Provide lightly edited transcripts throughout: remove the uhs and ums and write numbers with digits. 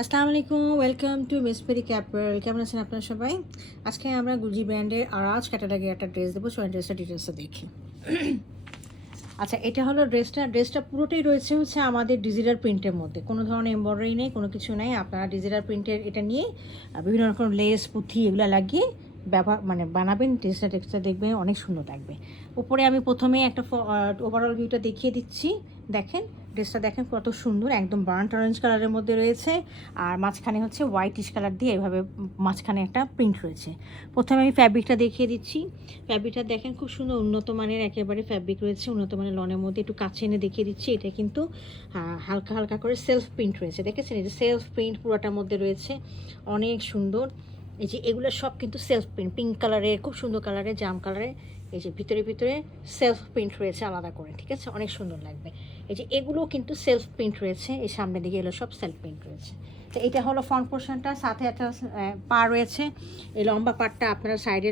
আসসালামু আলাইকুম, welcome to মিসপেরি ক্যাপেল। কেমন আছেন আপনারা সবাই? আজকে আমরা গুজি ব্র্যান্ডের আরাজ ক্যাটালগে একটা ড্রেস দেবো। সো ড্রেসটা ডিটেলসটা দেখি। আচ্ছা, এটা হলো ড্রেসটা পুরোটাই রয়েছে হচ্ছে আমাদের ডিজিটাল প্রিন্টের মধ্যে। কোনো ধরনের এমব্রয়ডারি নেই, কোনো কিছু নেই। আপনারা ডিজিটাল প্রিন্টের এটা নিয়ে বিভিন্ন রকম লেস পুঁথি এগুলো লাগিয়ে বানাবেন। ড্রেসটা দেখবেন অনেক সুন্দর লাগবে। উপরে আমি প্রথমে একটা ওভারঅল ভিউটা দেখিয়ে দিচ্ছি। দেখেন ড্রেসটা, দেখেন কত সুন্দর, একদম বার্ন্ট অরেঞ্জ কালারের মধ্যে রয়েছে। আর মাঝখানে হচ্ছে হোয়াইটিশ কালার দিয়ে এভাবে মাঝখানে একটা প্রিন্ট রয়েছে। প্রথমে আমি ফ্যাব্রিকটা দেখিয়ে দিচ্ছি। ফ্যাব্রিকটা দেখেন খুব সুন্দর, উন্নত মানের একেবারে ফ্যাব্রিক রয়েছে, উন্নত মানের লনের মধ্যে। একটু কাছে এনে দেখিয়ে দিচ্ছি। এটা কিন্তু হালকা হালকা করে সেলফ প্রিন্ট রয়েছে, দেখেছেন? এই যে সেলফ প্রিন্ট পুরোটার মধ্যে রয়েছে, অনেক সুন্দর। এই যে এগুলো সব কিন্তু সেলফ প্রিন্ট, পিঙ্ক কালারের, খুব সুন্দর কালারের, জাম কালারে। এই যে ভিতরে সেলফ প্রিন্ট রয়েছে আলাদা করে, ঠিক আছে? অনেক সুন্দর লাগবে। এই যে এগুলো কিন্তু সেলফ প্রিন্ট রয়েছে, এই সামনের দিকে এগুলো সব সেলফ প্রিন্ট রয়েছে। তো এটা হলো ফ্রন্ট পোর্শনটা, সাথে একটা পা রয়েছে। এই লম্বা পাটটা আপনারা সাইডে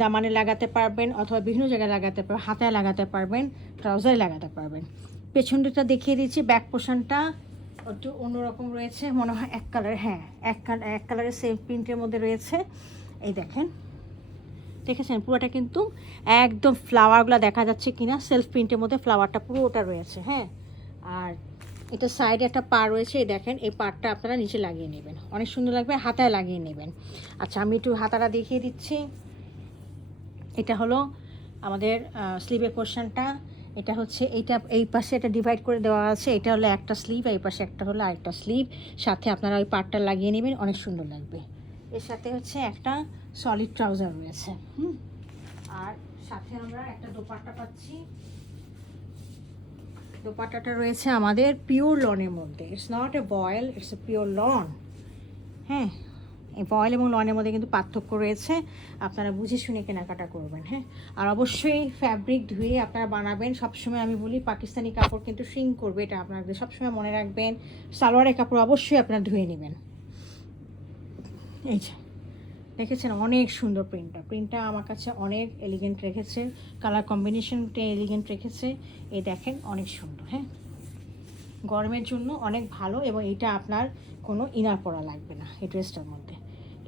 দামানে লাগাতে পারবেন, অথবা বিভিন্ন জায়গায় লাগাতে পারবেন, হাতায় লাগাতে পারবেন, ট্রাউজারে লাগাতে পারবেন। পেছনটা দেখিয়ে দিচ্ছি। ব্যাক পোর্শনটা একটু অন্যরকম রয়েছে, মনে হয় এক কালার, হ্যাঁ এক কালারের সেম প্রিন্টের মধ্যে রয়েছে। এই দেখেন, দেখেছেন পুরোটা কিন্তু একদম ফ্লাওয়ারগুলো দেখা যাচ্ছে কিনা, সেলফ প্রিন্টের মধ্যে ফ্লাওয়ারটা পুরোটা রয়েছে, হ্যাঁ। আর এটা সাইডে একটা পা রয়েছে, এই দেখেন, এই পাটটা আপনারা নিচে লাগিয়ে নেবেন, অনেক সুন্দর লাগবে, হাতায় লাগিয়ে নেবেন। আচ্ছা, আমি একটু হাতাটা দেখিয়ে দিচ্ছি। এটা হলো আমাদের স্লিভের পোর্শনটা। এটা হচ্ছে এই পাশে এটা ডিভাইড করে দেওয়া আছে। এটা হলো একটা স্লিভ, এই পাশে একটা হলো আরেকটা স্লিভ। সাথে আপনারা ওই পাটটা লাগিয়ে নেবেন, অনেক সুন্দর লাগবে। এর সাথে হচ্ছে একটা সলিড ট্রাউজার রয়েছে, আর সাথে আমরা একটা দোপাট্টা পাচ্ছি। দোপাট্টাটা রয়েছে আমাদের পিওর লনের মধ্যে। It's not a voile, it's a pure lawn, হ্যাঁ। এই বয়েল এবং লনের মধ্যে কিন্তু পার্থক্য রয়েছে, আপনারা বুঝে শুনে কেনাকাটা করবেন, হ্যাঁ। আর অবশ্যই ফ্যাব্রিক ধুয়ে আপনারা বানাবেন। সবসময় আমি বলি পাকিস্তানি কাপড় কিন্তু শ্রিঙ্ক করবে, এটা আপনাদের সবসময় মনে রাখবেন। সালোয়ারের কাপড় অবশ্যই আপনারা ধুয়ে নেবেন। এই যে দেখেছেন, অনেক সুন্দর প্রিন্টটা আমার কাছে অনেক এলিগেন্ট রেখেছে, কালার কম্বিনেশনটা এলিগেন্ট রেখেছে। এই দেখেন অনেক সুন্দর, হ্যাঁ, গরমের জন্য অনেক ভালো। এবং এটা আপনার কোনো ইনার পরা লাগবে না এই ড্রেসটার মধ্যে।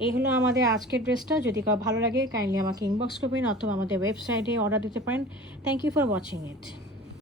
এই হলো আমাদের আজকের ড্রেসটা। যদি কাউ ভালো লাগে কাইন্ডলি আমাকে ইনবক্স করবেন, অথবা আমাদের ওয়েবসাইটে অর্ডার দিতে পারেন। Thank you for watching it.